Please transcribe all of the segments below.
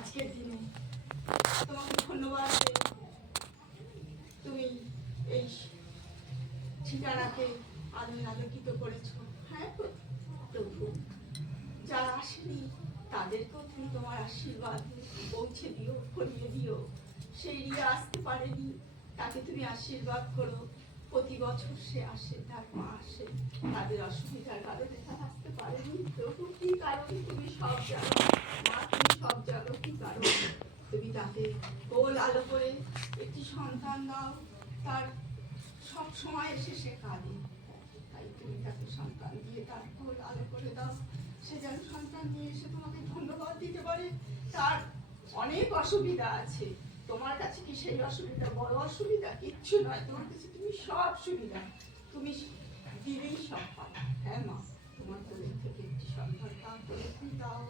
আজকের দিনে তোমাকে ধন্যবাদ তুমি এই ঠিকানাকে আলোয় আলোকিত করেছ। হ্যাঁ প্রভু। যারা আসেনি, তাদেরকেও তুমি তোমার আশীর্বাদ পৌঁছে দিও করিয়ে দিও। সেই রিয়া আসতে পারেনি, তাকে তুমি আশীর্বাদ করো। প্রতি বছর সে আসে, তার মা আসে, তাদের অসুবিধার কারণে তারা আসতে পারেনি। প্রভু কারণে তুমি সব জানো? মা সব জানো কি কারণ তুমি তাকে গোল আলো করে একটি সন্তান দাও তার সব সময় এসে সে কাঁদে তাই তুমি তাকে সন্তান দিয়ে তার গোল আলো করে দাও সে যেন সন্তান নিয়ে এসে তোমাকে ধন্যবাদ দিতে পারে তার অনেক অসুবিধা আছে তোমার কাছে কি সেই অসুবিধা বড় অসুবিধা কিচ্ছু নয় তোমার কাছে তুমি সব সুবিধা, তুমি দিলেই সব পাবে হ্যাঁ মা, তোমার কোলের থেকে একটি সন্তান দান করে তুমি দাও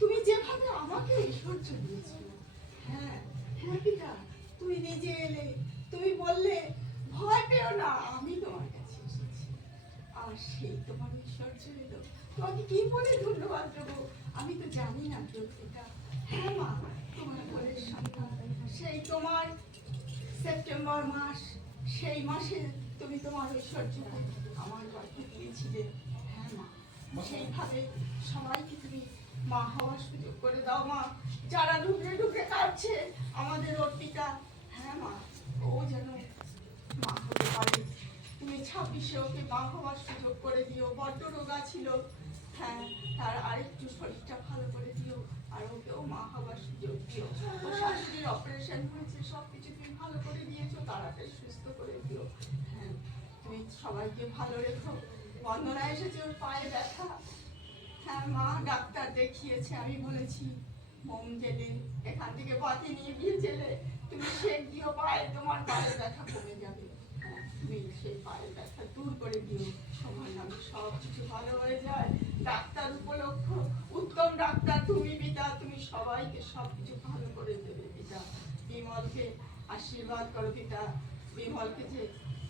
তুমি যেভাবে আমাকে ঐশ্বর্য দিয়েছিলে হ্যাঁ হ্যাঁ পিতা তুমি নিজে এলে, তুমি বললে, ভয় পেও না, আমি তোমার কাছে এসেছি। আর সেই তোমার ঐশ্বর্য এলো তোমাকে কি বলে ধন্যবাদ দেবো? আমি তো জানি না তো এটা। হ্যাঁ মা, তোমার কোলের সন্তান। সেই তোমার সেপ্টেম্বর মাস, সেই মাসে তুমি তোমার ঐশ্বর্য আমার গর্ভে দিয়েছিলে। হ্যাঁ মা, সেইভাবে সবাইকে তুমি মা, হওয়ার সুযোগ করে দাও মা। যারা ঢুকে ঢুকে কাটছে আমাদের অর্পিতা হ্যাঁ মা, ও যেন মা হতে পারে। তুমি ছাব্বিশে ওকে মা হওয়ার সুযোগ করে দিও, বড্ড রোগা ছিল। হ্যাঁ তার আরেকটু শরীরটা ভালো করে দিও, আর ওকেও মা হওয়ার সুযোগ দিও। ও শাশুড়ির অপারেশন হয়েছে সব কিছু তুমি ভালো করে দিয়েছ, তাড়াতাড়ি সুস্থ করে দিও। হ্যাঁ তুমি সবাইকে ভালো রেখো। বন্দনা এসেছে ওর পায়ে ব্যথা। হ্যাঁ মা ডাক্তার দেখিয়েছে আমি বলেছি মোম জেলে এখান থেকে বাতি নিয়ে গিয়ে জেলে তুমি শেক দিও পায়ে তোমার পায়ে ব্যথা কমে যাবে। হ্যাঁ, সেই পায়ে ব্যথা দূর করে দিও সব কিছু ভালো হয়ে যায়। ডাক্তার উপলক্ষ উত্তম ডাক্তার তুমি পিতা তুমি সবাইকে সব কিছু ভালো করে দেবে পিতা। বিমলকে আশীর্বাদ করো পিতা। বিমলকে যে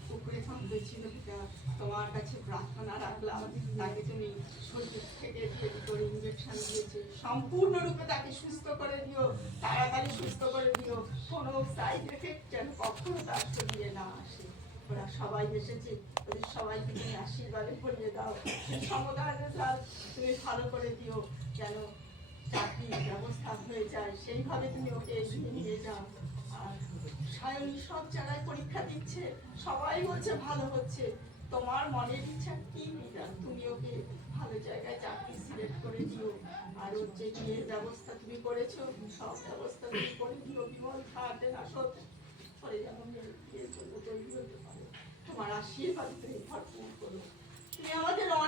পিতা তোমার কাছে প্রার্থনা রাখলাম, তাকে তুমি শরীর থেকে তৈরি করে ইঞ্জেকশন দিয়েছে। সম্পূর্ণরূপে তাকে সুস্থ করে দিও তাড়াতাড়ি সুস্থ করে দিও কোনো সাইড এফেক্ট যেন কখনো তার শরীরে না আসে। ওরা সবাই এসেছে, ওদের সবাইকে তুমি আশীর্বাদে ভরিয়ে দাও। সমুদায়ের লাভ তুমি ভালো করে দিও, যেন চাকরির ব্যবস্থা হয়ে যায়। সেইভাবে তুমি ওকে এগিয়ে নিয়ে যাও। আর সায়নী সব জায়গায় পরীক্ষা দিচ্ছে, সবাই বলছে ভালো হচ্ছে। তোমার মনের ইচ্ছা কি বিধান তুমি ওকে ভালো জায়গায় চাকরি সিলেক্ট করে দিও। আর ওর যে বিয়ের ব্যবস্থা তুমি করেছ, সব ব্যবস্থা তুমি করে দিও। বিমল খাটে আসত পরে যেন মেয়ের বিয়ের জন্য তৈরি হতে পারো। তোমার আশীর্বাদ তুমি ভরপুর করো। তুমি আমাদের অনেক